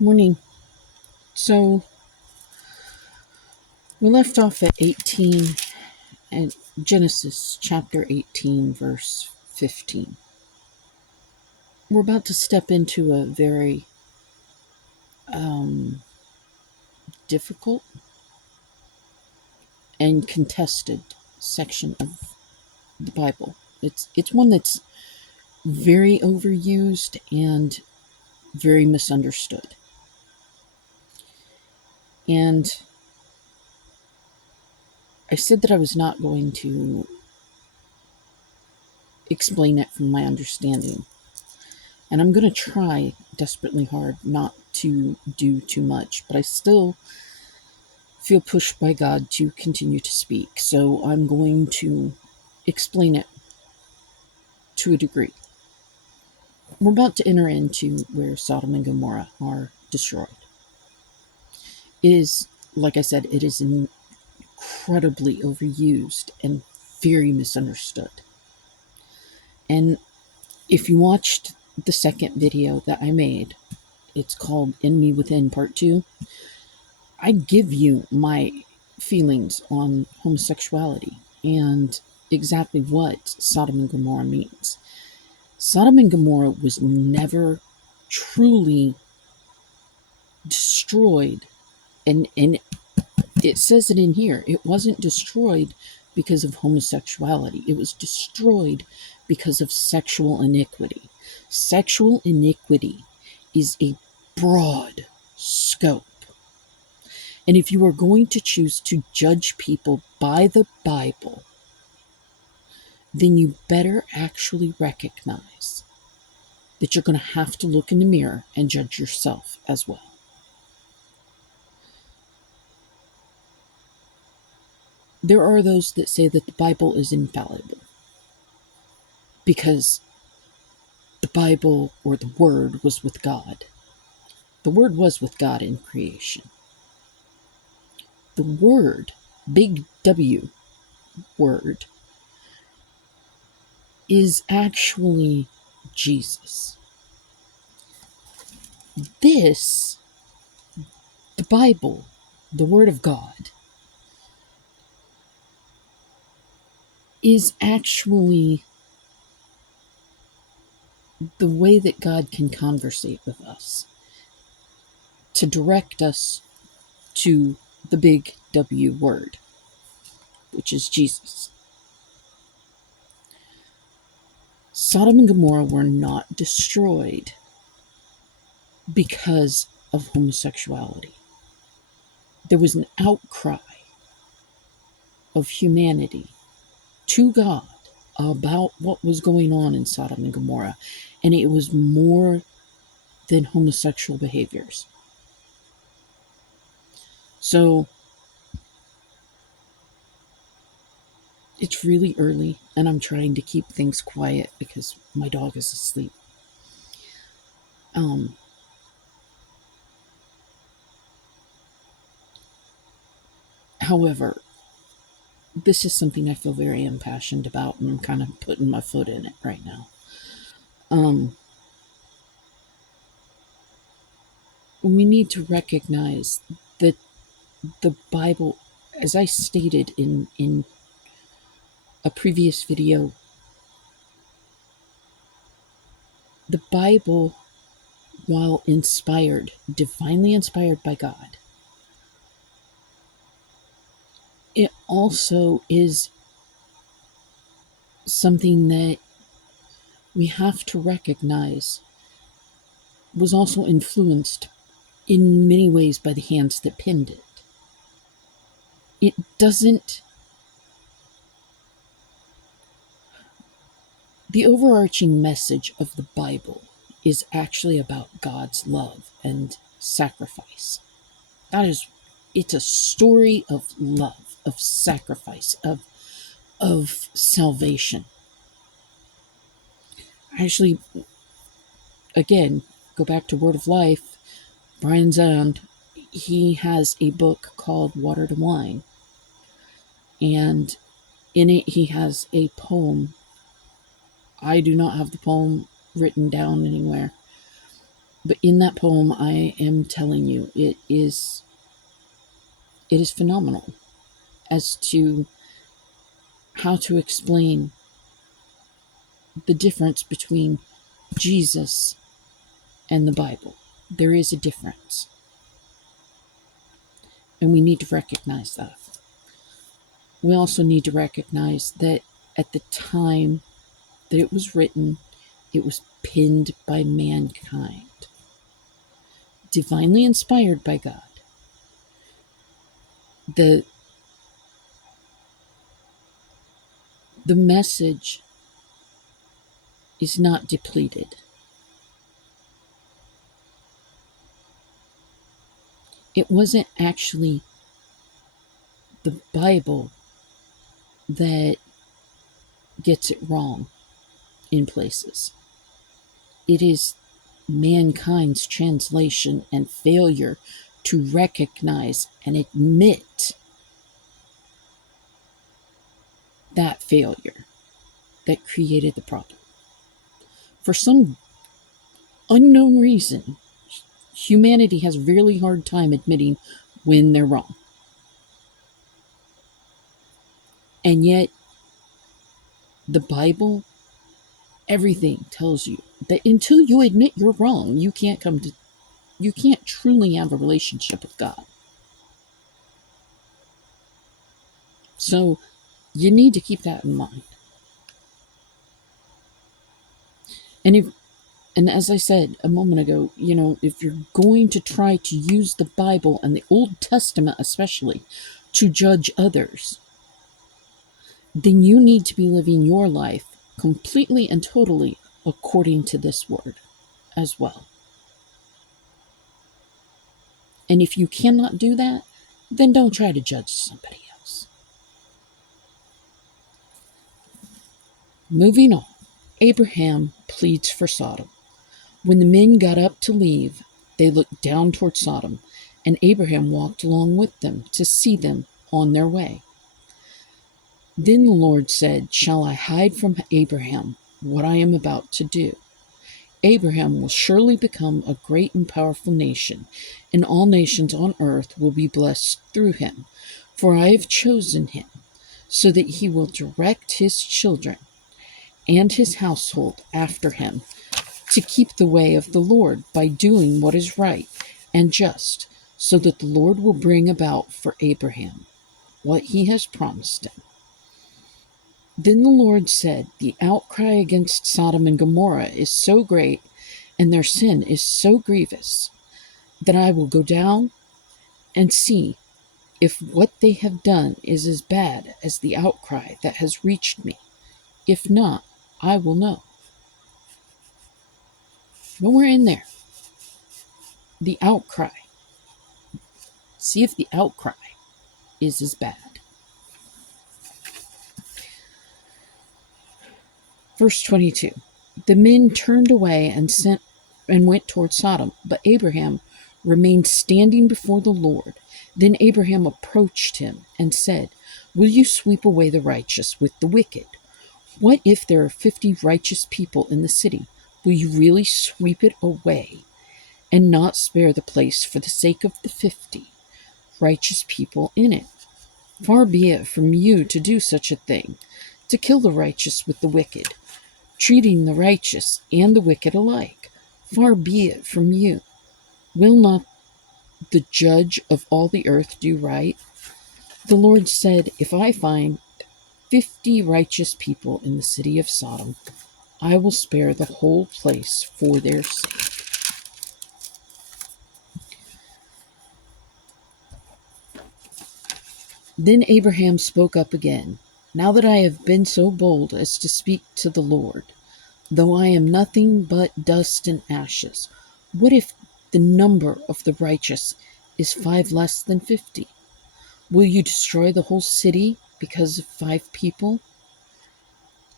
Morning. So we left off at 18 and Genesis chapter 18, verse 15. We're about to step into a very difficult and contested section of the Bible. It's one that's very overused and very misunderstood. And I said that I was not going to explain it from my understanding. And I'm going to try desperately hard not to do too much, but I still feel pushed by God to continue to speak. So I'm going to explain it to a degree. We're about to enter into where Sodom and Gomorrah are destroyed. It is, like I said, it is incredibly overused and very misunderstood. And if you watched the second video that I made, it's called Enemy Within Part 2, I give you my feelings on homosexuality and exactly what Sodom and Gomorrah means. Sodom and Gomorrah was never truly destroyed, and it says it in here. It wasn't destroyed because of homosexuality. It was destroyed because of sexual iniquity. Sexual iniquity is a broad scope. And if you are going to choose to judge people by the Bible, then you better actually recognize that you're going to have to look in the mirror and judge yourself as well. There are those that say that the Bible is infallible because the Bible or the Word was with God. The Word was with God in creation. The Word, big W word, is actually Jesus. This, the Bible, the Word of God, is actually the way that God can conversate with us to direct us to the big W word, which is Jesus. Sodom and Gomorrah were not destroyed because of homosexuality. There was an outcry of humanity to God about what was going on in Sodom and Gomorrah, and it was more than homosexual behaviors. So it's really early, and I'm trying to keep things quiet because my dog is asleep. However, this is something I feel very impassioned about, and I'm kind of putting my foot in it right now. We need to recognize that the Bible, as I stated in a previous video, the Bible, while inspired, divinely inspired by God, it also is something that we have to recognize was also influenced in many ways by the hands that penned it. It doesn't. The overarching message of the Bible is actually about God's love and sacrifice. It's a story of love, of sacrifice, of salvation. Actually, again, go back to Word of Life, Brian Zahnd, he has a book called Water to Wine. And in it, he has a poem. I do not have the poem written down anywhere, But in that poem, I am telling you, it is phenomenal as to how to explain the difference between Jesus and the Bible. There is a difference. And we need to recognize that. We also need to recognize that at the time that it was written, it was penned by mankind, divinely inspired by God. The message is not depleted. It wasn't actually the Bible that gets it wrong in places. It is mankind's translation and failure to recognize and admit that failure that created the problem. For some unknown reason, humanity has a really hard time admitting when they're wrong. And yet, the Bible, everything tells you that until you admit you're wrong, you can't truly have a relationship with God. So you need to keep that in mind. And as I said a moment ago, if you're going to try to use the Bible and the Old Testament especially to judge others, then you need to be living your life completely and totally according to this word as well. And if you cannot do that, then don't try to judge somebody else. Moving on, Abraham pleads for Sodom. When the men got up to leave, they looked down toward Sodom, and Abraham walked along with them to see them on their way. Then the Lord said, "Shall I hide from Abraham what I am about to do? Abraham will surely become a great and powerful nation, and all nations on earth will be blessed through him. For I have chosen him, so that he will direct his children and his household after him, to keep the way of the Lord by doing what is right and just, so that the Lord will bring about for Abraham what he has promised him." Then the Lord said, "The outcry against Sodom and Gomorrah is so great, and their sin is so grievous, that I will go down and see if what they have done is as bad as the outcry that has reached me. If not, I will know." Nowhere in there. The outcry. See if the outcry is as bad. Verse 22. The men turned away and went toward Sodom, but Abraham remained standing before the Lord. Then Abraham approached him and said, "Will you sweep away the righteous with the wicked? What if there are 50 righteous people in the city? Will you really sweep it away and not spare the place for the sake of the 50 righteous people in it? Far be it from you to do such a thing, to kill the righteous with the wicked, treating the righteous and the wicked alike. Far be it from you. Will not the judge of all the earth do right?" The Lord said, "If I find 50 righteous people in the city of Sodom, I will spare the whole place for their sake." Then Abraham spoke up again. "Now that I have been so bold as to speak to the Lord, though I am nothing but dust and ashes, what if the number of the righteous is 5 less than 50? Will you destroy the whole city because of 5 people?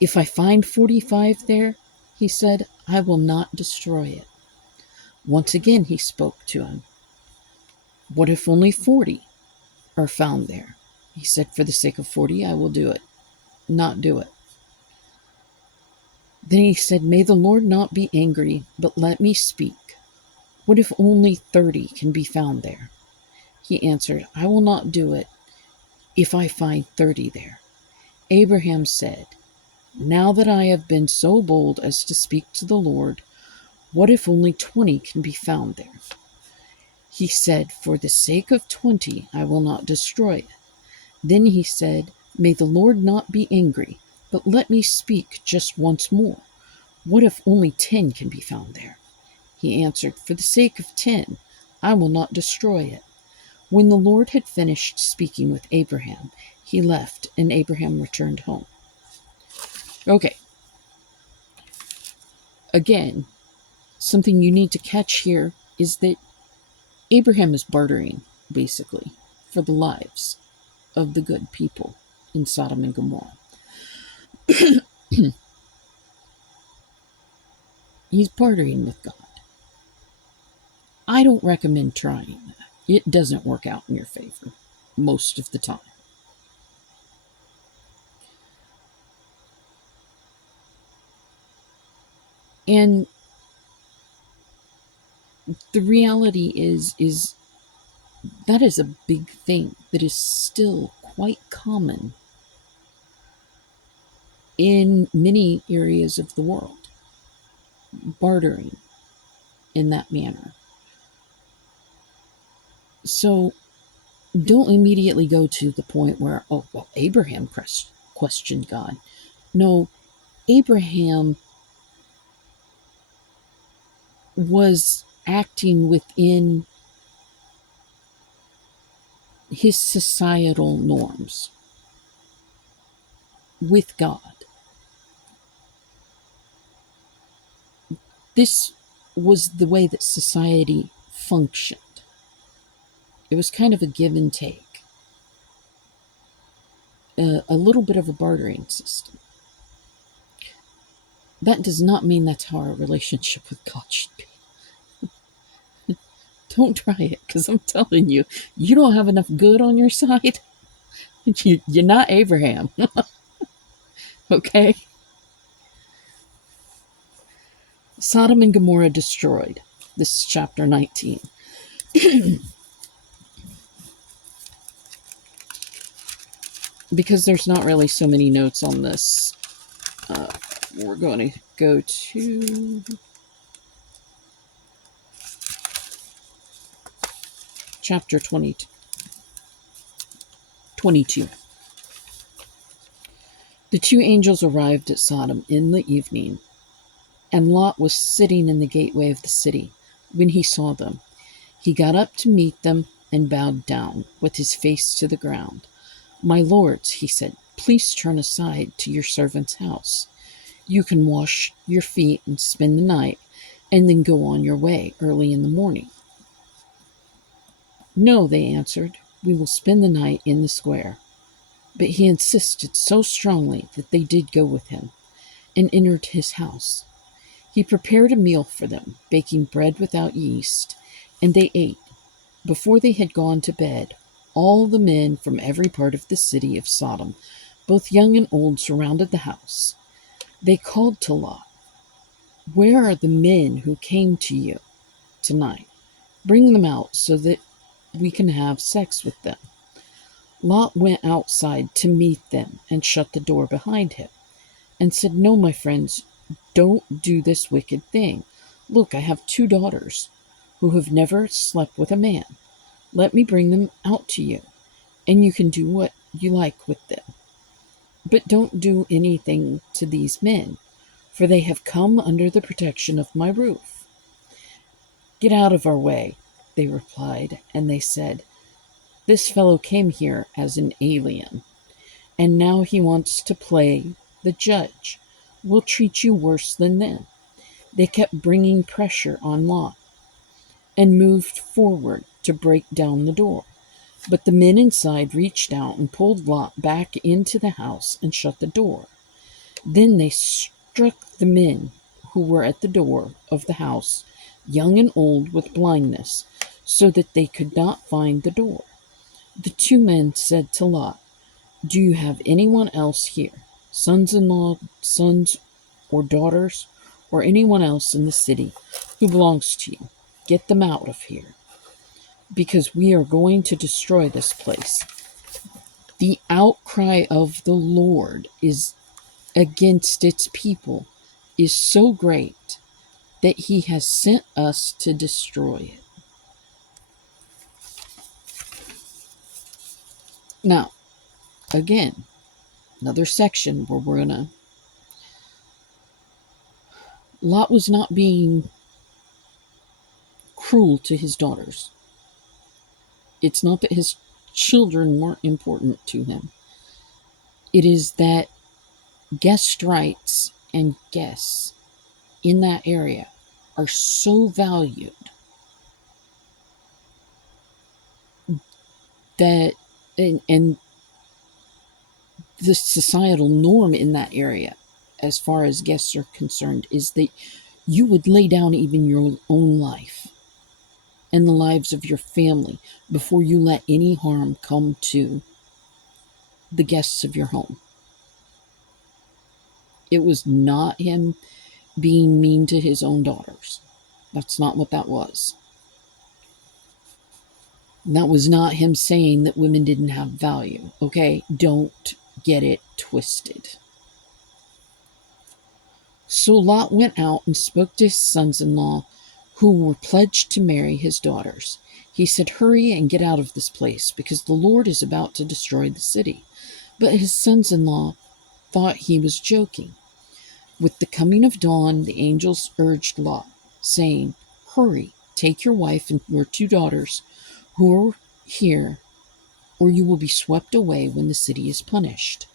If I find 45 there," he said, "I will not destroy it." Once again he spoke to him. "What if only 40 are found there?" He said, "For the sake of 40, I will not do it." Then he said, "May the Lord not be angry, but let me speak. What if only 30 can be found there?" He answered, "I will not do it if I find 30 there." Abraham said, "Now that I have been so bold as to speak to the Lord, what if only 20 can be found there?" He said, "For the sake of 20, I will not destroy it." Then he said, "May the Lord not be angry, but let me speak just once more. What if only 10 can be found there?" He answered, "For the sake of 10, I will not destroy it." When the Lord had finished speaking with Abraham, he left, and Abraham returned home. Okay, again, something you need to catch here is that Abraham is bartering, basically, for the lives of the good people in Sodom and Gomorrah. He's bartering with God. I don't recommend trying that. It doesn't work out in your favor most of the time. And the reality is that is a big thing that is still quite common in many areas of the world, bartering in that manner. So don't immediately go to the point where, oh, well, Abraham questioned God. No, Abraham was acting within his societal norms with God. This was the way that society functioned. It was kind of a give and take, a little bit of a bartering system. That does not mean that's how our relationship with God should be. Don't try it, because I'm telling you, you don't have enough good on your side. You're not Abraham. Okay? Sodom and Gomorrah destroyed. This is chapter 19. Because there's not really so many notes on this, we're going to go to chapter 22. The two angels arrived at Sodom in the evening, and Lot was sitting in the gateway of the city. When he saw them, he got up to meet them and bowed down with his face to the ground. "My lords," he said, "please turn aside to your servant's house. You can wash your feet and spend the night, and then go on your way early in the morning." "No," they answered, "we will spend the night in the square." But he insisted so strongly that they did go with him, and entered his house. He prepared a meal for them, baking bread without yeast, and they ate. Before they had gone to bed, all the men from every part of the city of Sodom, both young and old, surrounded the house. They called to Lot, "Where are the men who came to you tonight? Bring them out so that we can have sex with them." Lot went outside to meet them and shut the door behind him, and said, "No, my friends, don't do this wicked thing. Look, I have 2 daughters who have never slept with a man. Let me bring them out to you, and you can do what you like with them. But don't do anything to these men, for they have come under the protection of my roof." "Get out of our way," they replied, and they said, "This fellow came here as an alien, and now he wants to play the judge. We'll treat you worse than them." They kept bringing pressure on Lot and moved forward to break down the door. But the men inside reached out and pulled Lot back into the house and shut the door. Then they struck the men who were at the door of the house, young and old, with blindness, so that they could not find the door. The 2 men said to Lot, "Do you have anyone else here, sons-in-law, sons or daughters, or anyone else in the city who belongs to you? get them out of here, because we are going to destroy this place. The outcry of the Lord is against its people is so great that he has sent us to destroy it. Now, again, another section where we're gonna... Lot was not being cruel to his daughters. It's not that his children weren't important to him. It is that guest rights and guests in that area are so valued that, and the societal norm in that area, as far as guests are concerned, is that you would lay down even your own life and the lives of your family before you let any harm come to the guests of your home. It was not him being mean to his own daughters. That's not what that was. That was not him saying that women didn't have value. Okay? Don't get it twisted. So Lot went out and spoke to his sons-in-law, who were pledged to marry his daughters. He said, "Hurry and get out of this place, because the Lord is about to destroy the city." But his sons-in-law thought he was joking. With the coming of dawn, the angels urged Lot, saying, "Hurry, take your wife and your 2 daughters who are here, or you will be swept away when the city is punished."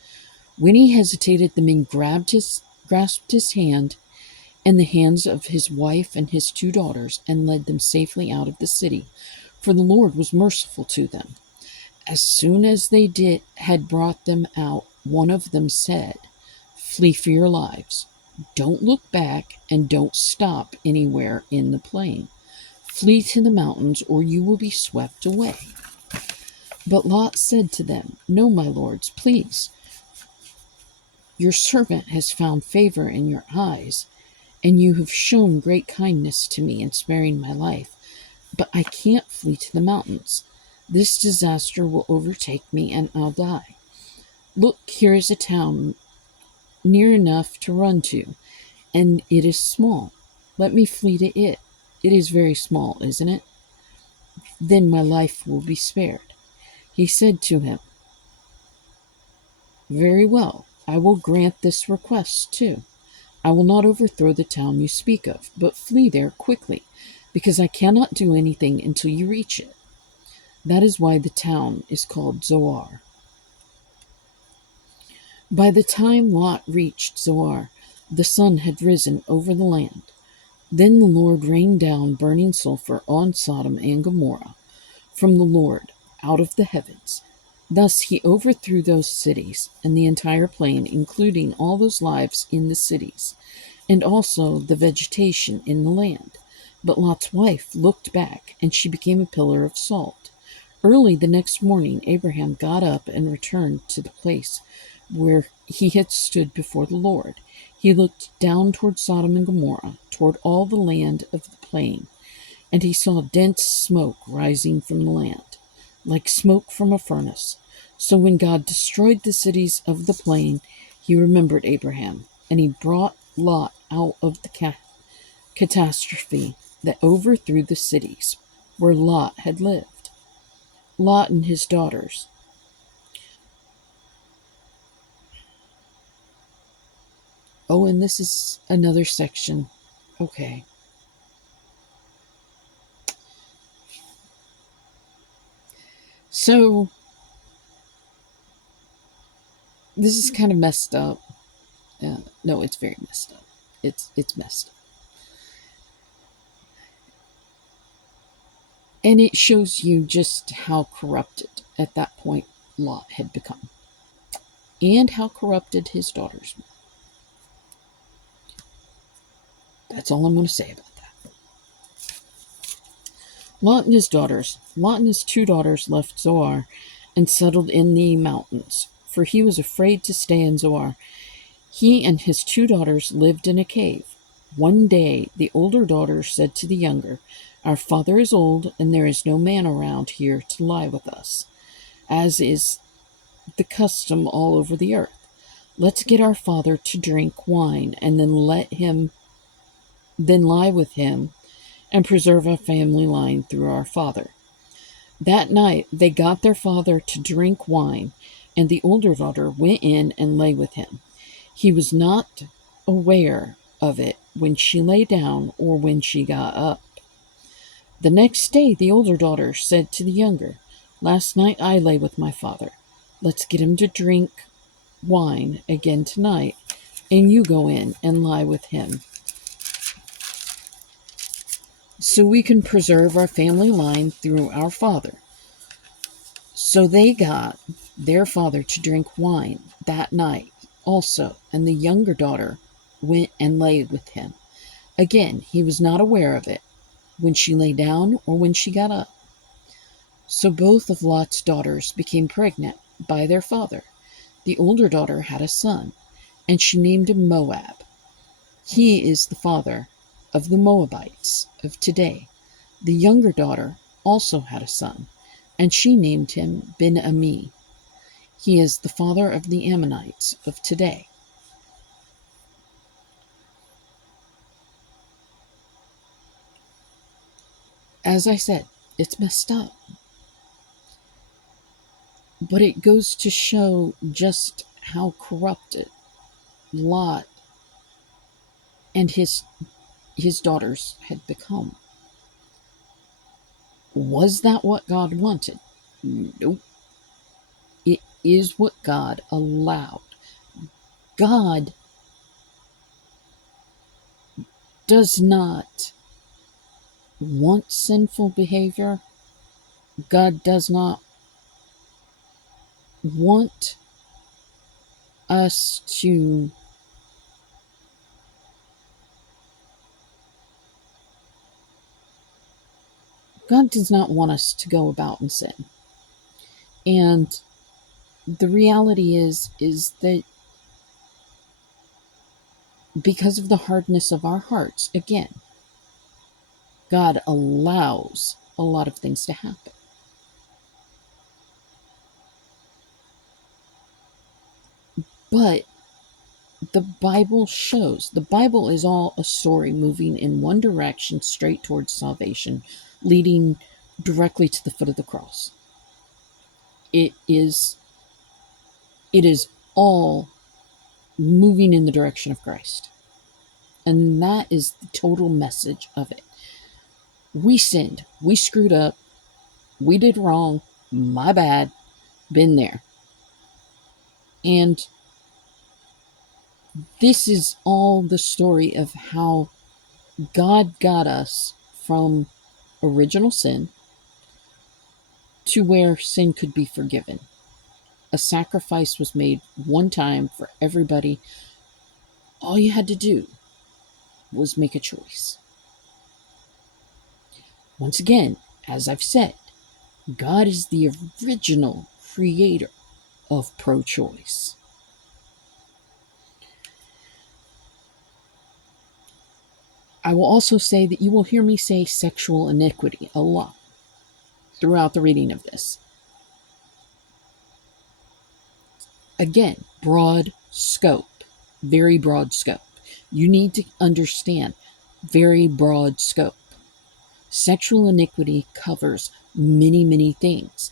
When he hesitated, the men grasped his hand and the hands of his wife and his 2 daughters and led them safely out of the city, for the Lord was merciful to them. As soon as they had brought them out, one of them said, "Flee for your lives. Don't look back and don't stop anywhere in the plain. Flee to the mountains, or you will be swept away." But Lot said to them, "No, my lords, please. Your servant has found favor in your eyes, and you have shown great kindness to me in sparing my life. But I can't flee to the mountains. This disaster will overtake me, and I'll die. Look, here is a town near enough to run to, and it is small. Let me flee to it. It is very small, isn't it? Then my life will be spared." He said to him, "Very well, I will grant this request too. I will not overthrow the town you speak of, but flee there quickly, because I cannot do anything until you reach it." That is why the town is called Zoar. By the time Lot reached Zoar, the sun had risen over the land. Then the Lord rained down burning sulfur on Sodom and Gomorrah from the Lord out of the heavens. Thus he overthrew those cities and the entire plain, including all those lives in the cities, and also the vegetation in the land. But Lot's wife looked back, and she became a pillar of salt. Early the next morning, Abraham got up and returned to the place where he had stood before the Lord. He looked down toward Sodom and Gomorrah, toward all the land of the plain, and he saw dense smoke rising from the land, like smoke from a furnace. So when God destroyed the cities of the plain, he remembered Abraham, and he brought Lot out of the catastrophe that overthrew the cities where Lot had lived. Lot and his daughters. Oh, and this is another section. Okay. So, this is kind of messed up. No, it's very messed up. It's messed up. And it shows you just how corrupted at that point Lot had become, and how corrupted his daughters were. That's all I'm going to say about that. Lot and his daughters. Lot and his 2 daughters left Zoar and settled in the mountains, for he was afraid to stay in Zoar. He and his 2 daughters lived in a cave. One day the older daughter said to the younger, Our father is old, and there is no man around here to lie with us, as is the custom all over the earth. Let's get our father to drink wine, and then lie with him, and preserve a family line through our father. That night they got their father to drink wine, and the older daughter went in and lay with him. He was not aware of it when she lay down or when she got up. The next day the older daughter said to the younger, "Last night I lay with my father. Let's get him to drink wine again tonight, and you go in and lie with him, so we can preserve our family line through our father." So they got their father to drink wine that night also, and the younger daughter went and lay with him. Again, he was not aware of it when she lay down or when she got up. So both of Lot's daughters became pregnant by their father. The older daughter had a son, and she named him Moab. He is the father of the Moabites of today. The younger daughter also had a son, and she named him Ben-Ami. He is the father of the Ammonites of today. As I said, it's messed up. But it goes to show just how corrupted Lot and his daughters had become. Was that what God wanted? Nope. It is what God allowed. God does not want sinful behavior. God does not want us to God does not want us to go about and sin. And the reality is that because of the hardness of our hearts, again, God allows a lot of things to happen. But the Bible shows, the Bible is all a story moving in one direction straight towards salvation, leading directly to the foot of the cross. It is all moving in the direction of Christ. And that is the total message of it. We sinned. We screwed up. We did wrong. My bad. Been there. And this is all the story of how God got us from original sin to where sin could be forgiven. A sacrifice was made one time for everybody. All you had to do was make a choice. Once again, as I've said, God is the original creator of pro-choice. I will also say that you will hear me say sexual iniquity a lot throughout the reading of this. Again, broad scope, very broad scope. You need to understand, very broad scope. Sexual iniquity covers many, many things.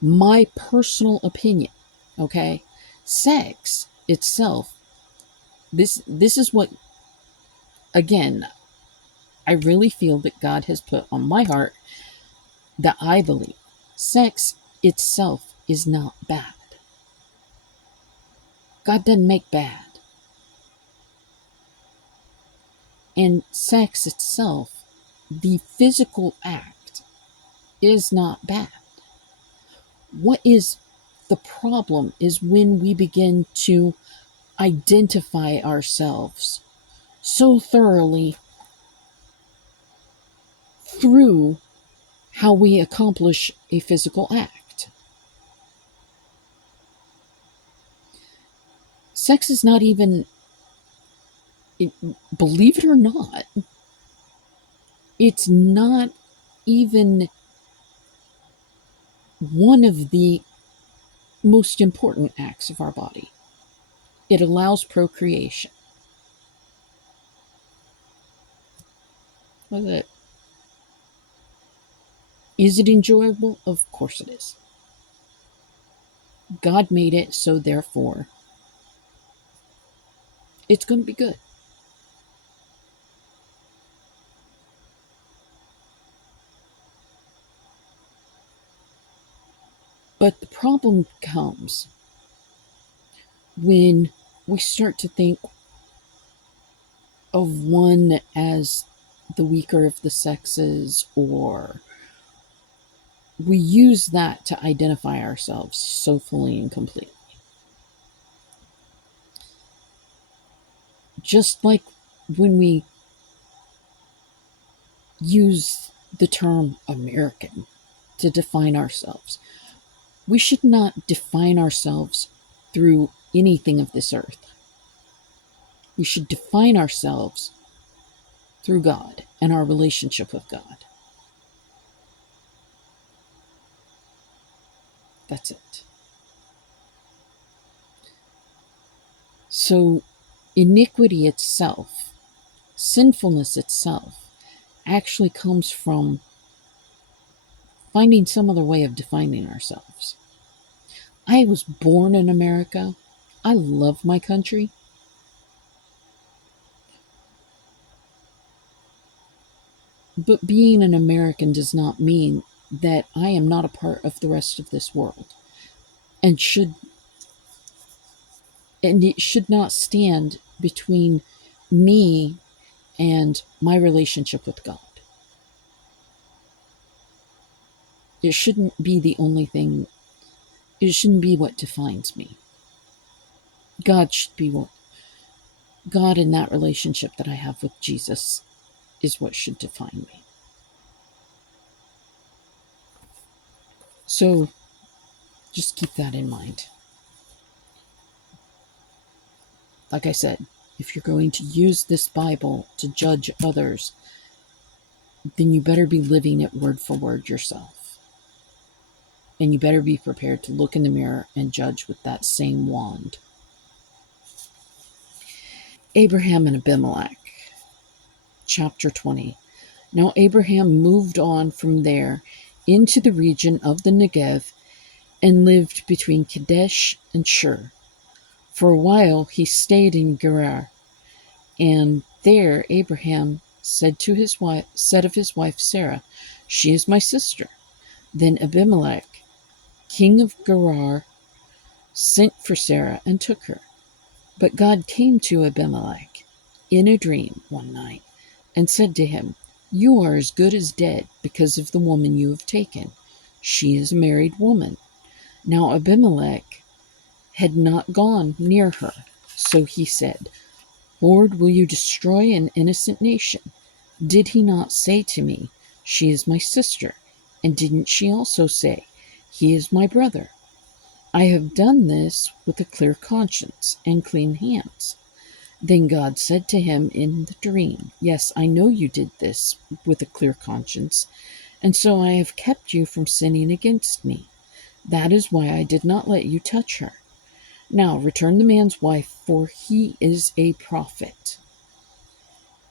My personal opinion, okay? Sex itself, this is what, again, I really feel that God has put on my heart, that I believe sex itself is not bad. God doesn't make bad. And sex itself, the physical act, is not bad. What is the problem is when we begin to identify ourselves so thoroughly through how we accomplish a physical act. Sex is not even, believe it or not, It's not even one of the most important acts of our body. It allows procreation. That's it. Is it enjoyable? Of course it is. God made it, so therefore, it's going to be good. But the problem comes when we start to think of one as the weaker of the sexes, or we use that to identify ourselves so fully and completely. Just like when we use the term American to define ourselves, we should not define ourselves through anything of this earth. We should define ourselves through God and our relationship with God. That's it. So, iniquity itself, sinfulness itself, actually comes from finding some other way of defining ourselves. I was born in America. I love my country. But being an American does not mean that I am not a part of the rest of this world, and it should not stand between me and my relationship with God. It shouldn't be the only thing. It shouldn't be what defines me. God should be what God, in that relationship that I have with Jesus, is what should define me. So just keep that in mind. Like I said, if you're going to use this Bible to judge others, then you better be living it word for word yourself. And you better be prepared to look in the mirror and judge with that same wand. Abraham and Abimelech, chapter 20. Now Abraham moved on from there into the region of the Negev and lived between Kadesh and Shur. For a while he stayed in Gerar, and there Abraham said of his wife Sarah, "She is my sister." Then Abimelech, king of Gerar, sent for Sarah and took her. But God came to Abimelech in a dream one night and said to him, "You are as good as dead because of the woman you have taken. She is a married woman." Now Abimelech had not gone near her, so he said, "Lord, will you destroy an innocent nation? Did he not say to me, 'She is my sister'? And didn't she also say, 'He is my brother'? I have done this with a clear conscience and clean hands." Then God said to him in the dream, "Yes, I know you did this with a clear conscience, and so I have kept you from sinning against me. That is why I did not let you touch her. Now return the man's wife, for he is a prophet,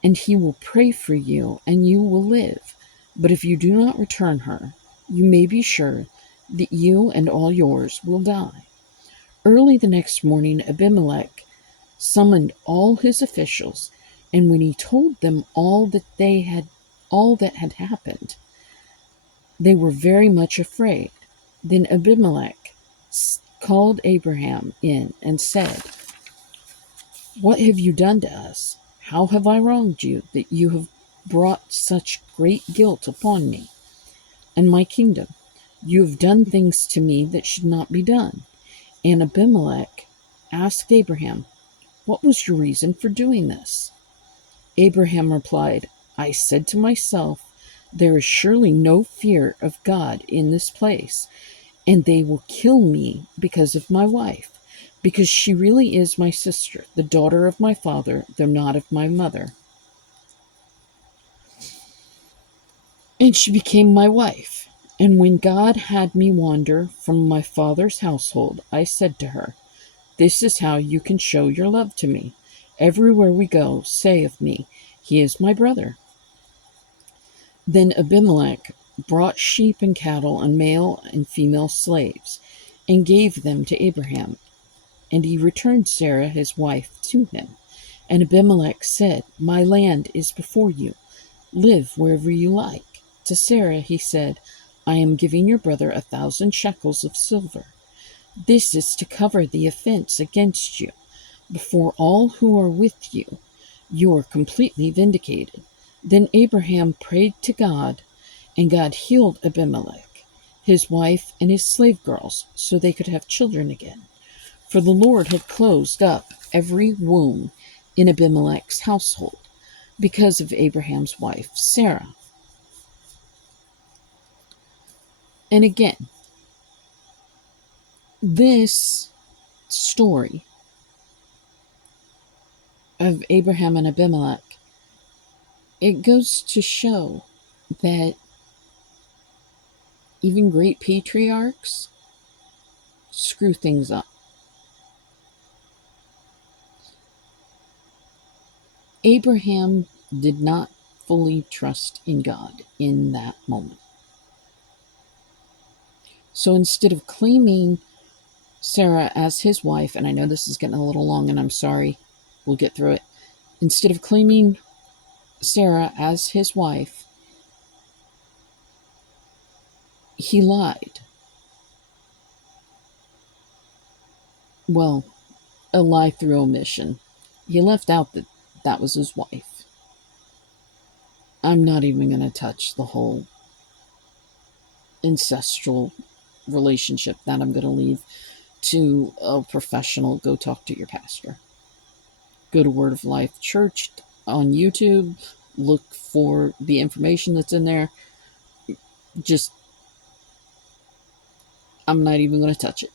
and he will pray for you, and you will live. But if you do not return her, you may be sure that you and all yours will die." Early the next morning, Abimelech summoned all his officials, and when he told them all that had happened, they were very much afraid. Then Abimelech called Abraham in and said, "What have you done to us? How have I wronged you that you have brought such great guilt upon me and my kingdom? You have done things to me that should not be done." And Abimelech asked Abraham, "What was your reason for doing this?" Abraham replied, "I said to myself, 'There is surely no fear of God in this place, and they will kill me because of my wife, because she really is my sister, the daughter of my father, though not of my mother.'" and she became my wife. And when God had me wander from my father's household, I said to her, this is how you can show your love to me. Everywhere we go, say of me, he is my brother. Then Abimelech brought sheep and cattle and male and female slaves, and gave them to Abraham. And he returned Sarah his wife to him. And Abimelech said, my land is before you. Live wherever you like. To Sarah he said, I am giving your brother 1,000 shekels of silver. This is to cover the offense against you. Before all who are with you, you are completely vindicated. Then Abraham prayed to God, and God healed Abimelech, his wife, and his slave girls, so they could have children again. For the Lord had closed up every womb in Abimelech's household because of Abraham's wife, Sarah. And again, this story of Abraham and Abimelech, it goes to show that even great patriarchs screw things up. Abraham did not fully trust in God in that moment. So instead of claiming Sarah as his wife, and I know this is getting a little long and I'm sorry, we'll get through it. Instead of claiming Sarah as his wife, he lied. Well, a lie through omission. He left out that that was his wife. I'm not even going to touch the whole ancestral relationship. That I'm going to leave to a professional. Go talk to your pastor. Go to Word of Life Church on YouTube. Look for the information that's in there. Just, I'm not even going to touch it.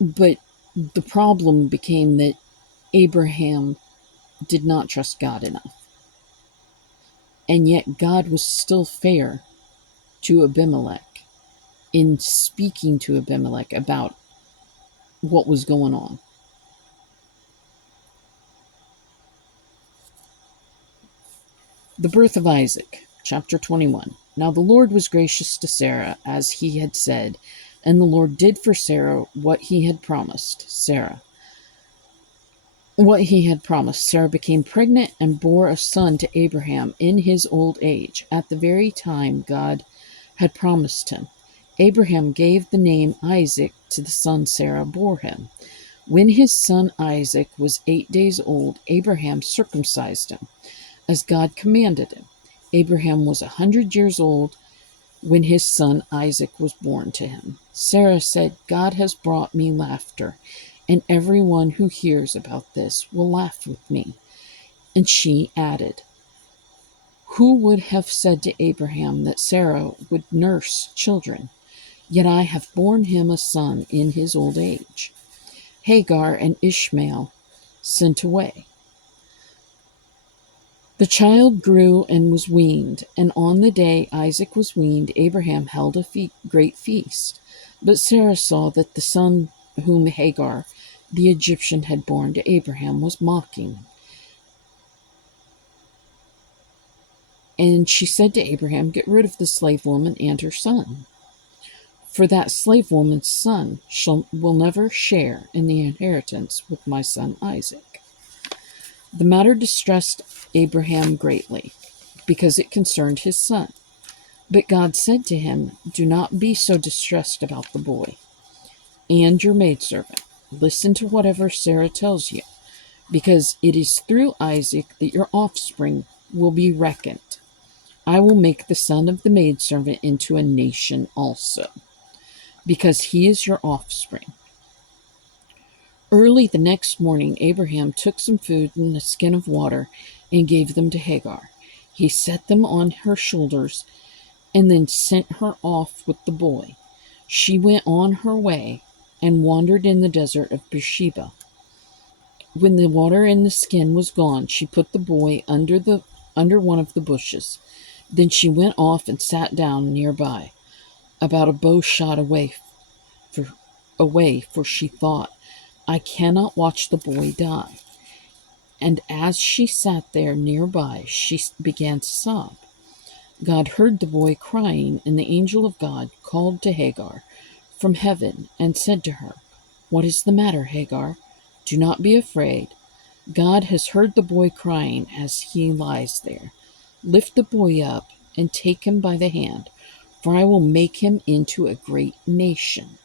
But the problem became that Abraham did not trust God enough. And yet God was still fair to Abimelech in speaking to Abimelech about what was going on. The birth of Isaac, chapter 21. Now the Lord was gracious to Sarah, as he had said, and the Lord did for Sarah what he had promised Sarah. Sarah became pregnant and bore a son to Abraham in his old age, at the very time God had promised him. Abraham gave the name Isaac to the son Sarah bore him. When his son Isaac was 8 days old, Abraham circumcised him, as God commanded him. Abraham was 100 years old when his son Isaac was born to him. Sarah said, God has brought me laughter, and everyone who hears about this will laugh with me. And she added, who would have said to Abraham that Sarah would nurse children? Yet I have borne him a son in his old age. Hagar and Ishmael sent away. The child grew and was weaned, and on the day Isaac was weaned, Abraham held a great feast. But Sarah saw that the son whom Hagar, the Egyptian, had borne to Abraham was mocking. And she said to Abraham, get rid of the slave woman and her son, for that slave woman's son will never share in the inheritance with my son Isaac. The matter distressed Abraham greatly, because it concerned his son. But God said to him, do not be so distressed about the boy and your maidservant. Listen to whatever Sarah tells you, because it is through Isaac that your offspring will be reckoned. I will make the son of the maidservant into a nation also, because he is your offspring. Early the next morning, Abraham took some food and a skin of water and gave them to Hagar. He set them on her shoulders and then sent her off with the boy. She went on her way and wandered in the desert of Beersheba. When the water in the skin was gone, she put the boy under one of the bushes. Then she went off and sat down nearby, about a bow shot for she thought, I cannot watch the boy die. And as she sat there nearby, she began to sob. God heard the boy crying, and the angel of God called to Hagar from heaven and said to her, What is the matter, Hagar? Do not be afraid. God has heard the boy crying as he lies there. Lift the boy up and take him by the hand, for I will make him into a great nation.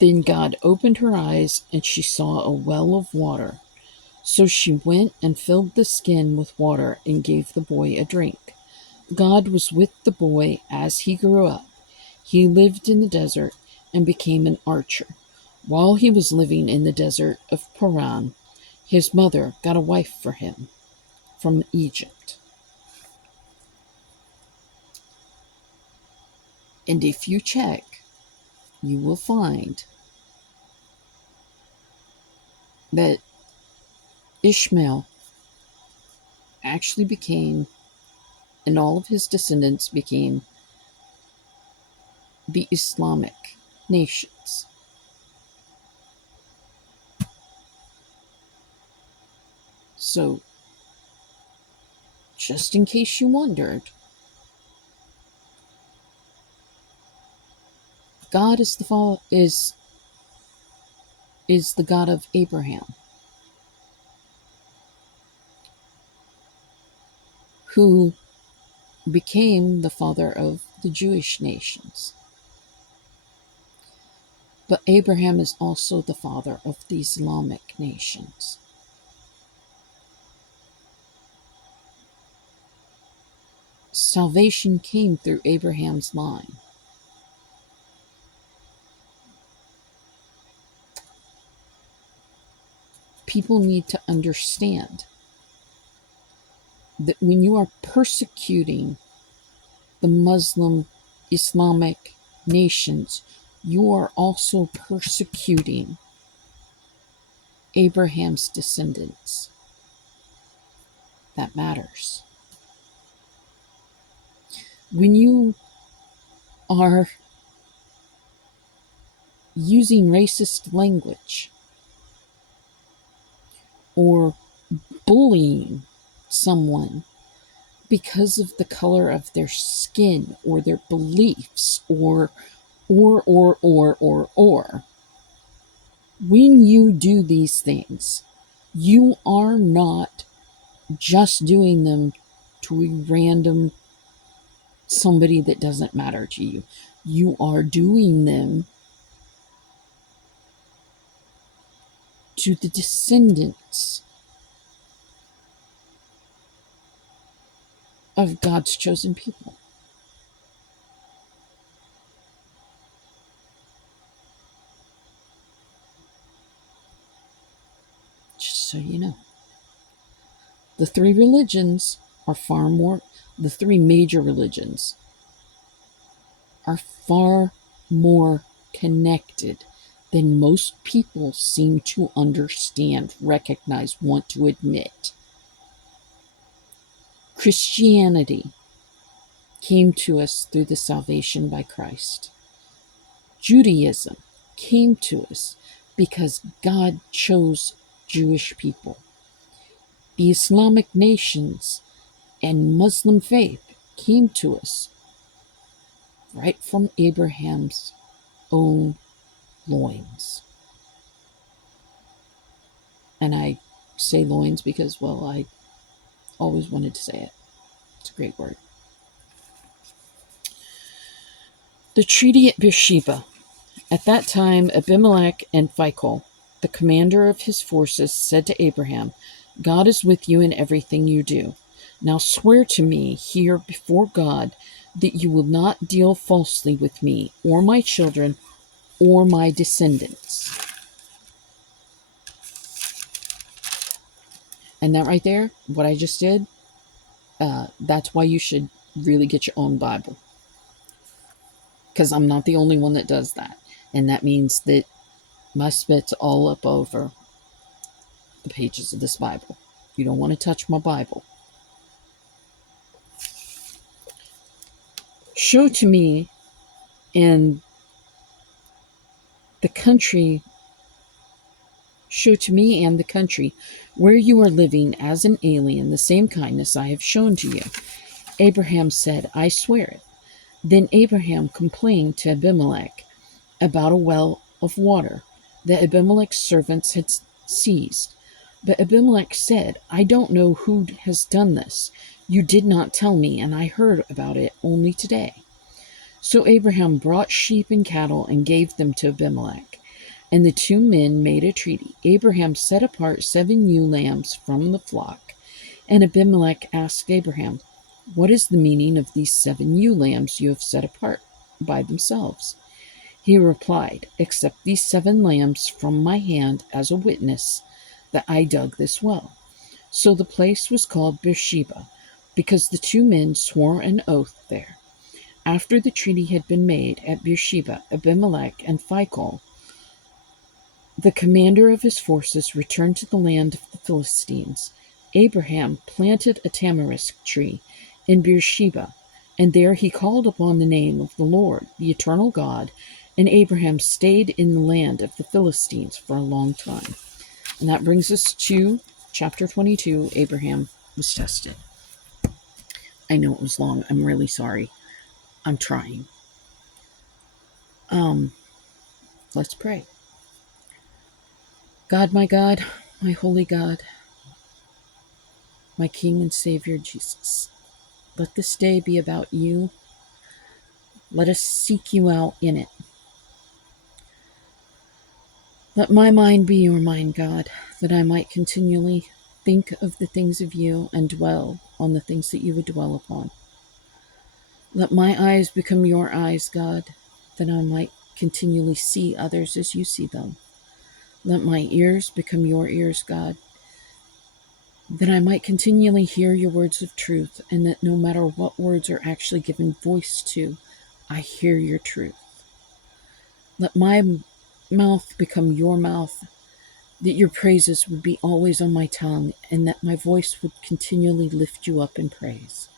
Then God opened her eyes, and she saw a well of water. So she went and filled the skin with water and gave the boy a drink. God was with the boy as he grew up. He lived in the desert and became an archer. While he was living in the desert of Paran, his mother got a wife for him from Egypt. And if you check, you will find that Ishmael actually became, and all of his descendants became, the Islamic nations. So, just in case you wondered, God is the God of Abraham, who became the father of the Jewish nations. But Abraham is also the father of the Islamic nations. Salvation came through Abraham's line. People need to understand that when you are persecuting the Muslim Islamic nations, you are also persecuting Abraham's descendants. That matters. When you are using racist language or bullying someone because of the color of their skin or their beliefs or, when you do these things, you are not just doing them to a random somebody that doesn't matter to you. You are doing them to the descendants of God's chosen people. Just so you know. The three religions are the three major religions are far more connected than most people seem to understand, recognize, want to admit. Christianity came to us through the salvation by Christ. Judaism came to us because God chose Jewish people. The Islamic nations and Muslim faith came to us right from Abraham's own loins. And I say loins because, well, I always wanted to say it. It's a great word. The treaty at Beersheba. At that time, Abimelech and Phicol, the commander of his forces, said to Abraham, God is with you in everything you do. Now swear to me here before God that you will not deal falsely with me or my children or my descendants. And that right there, what I just did, that's why you should really get your own Bible. Because I'm not the only one that does that. And that means that My spit's all up over the pages of this Bible. You don't want to touch my Bible. Show to me in the country, show to me and the country where you are living as an alien the same kindness I have shown to you. Abraham said, I swear it. Then Abraham complained to Abimelech about a well of water that Abimelech's servants had seized. But Abimelech said, I don't know who has done this. You did not tell me, and I heard about it only today. So Abraham brought sheep and cattle and gave them to Abimelech. And the two men made a treaty. Abraham set apart 7 ewe lambs from the flock. And Abimelech asked Abraham, What is the meaning of these 7 ewe lambs you have set apart by themselves? He replied, Accept these 7 lambs from my hand as a witness that I dug this well. So the place was called Beersheba, because the 2 men swore an oath there. After the treaty had been made at Beersheba, Abimelech and Phicol, the commander of his forces, returned to the land of the Philistines. Abraham planted a tamarisk tree in Beersheba, and there he called upon the name of the Lord, the eternal God, and Abraham stayed in the land of the Philistines for a long time. And that brings us to chapter 22, Abraham was tested. I know it was long. I'm really sorry. I'm trying. Let's pray. God, my holy God, my King and Savior Jesus, let this day be about you. Let us seek you out in it. Let my mind be your mind, God, that I might continually think of the things of you and dwell on the things that you would dwell upon. Let my eyes become your eyes, God, that I might continually see others as you see them. Let my ears become your ears, God, that I might continually hear your words of truth, and that no matter what words are actually given voice to, I hear your truth. Let my mouth become your mouth, that your praises would be always on my tongue, and that my voice would continually lift you up in praise.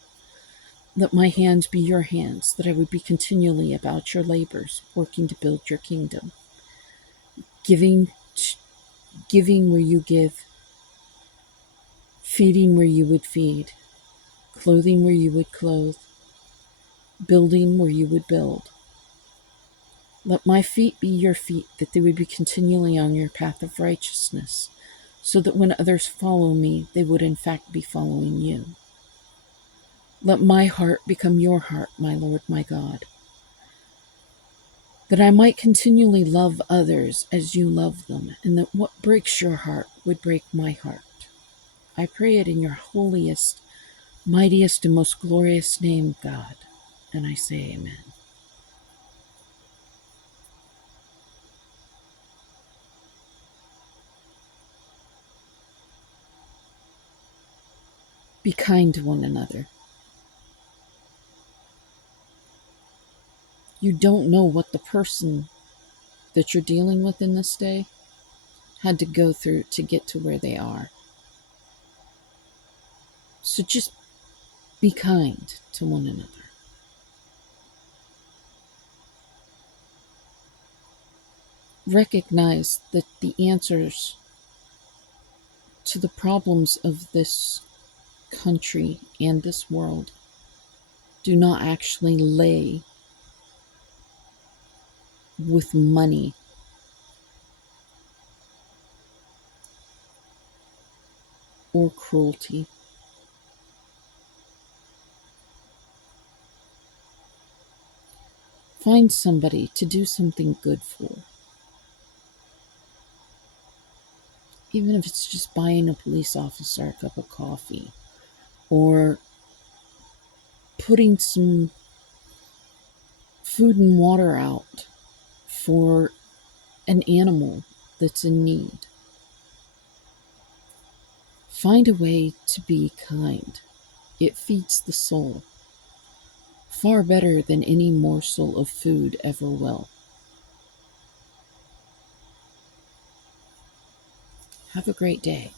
Let my hands be your hands, that I would be continually about your labors, working to build your kingdom. Giving where you give, feeding where you would feed, clothing where you would clothe, building where you would build. Let my feet be your feet, that they would be continually on your path of righteousness, so that when others follow me, they would in fact be following you. Let my heart become your heart, my Lord, my God, that I might continually love others as you love them, and that what breaks your heart would break my heart. I pray it in your holiest, mightiest, and most glorious name, God, and I say amen. Be kind to one another. You don't know what the person that you're dealing with in this day had to go through to get to where they are. So just be kind to one another. Recognize that the answers to the problems of this country and this world do not actually lay with money or cruelty. Find somebody to do something good for. Even if it's just buying a police officer a cup of coffee, or putting some food and water out for an animal that's in need. Find a way to be kind. It feeds the soul far better than any morsel of food ever will. Have a great day.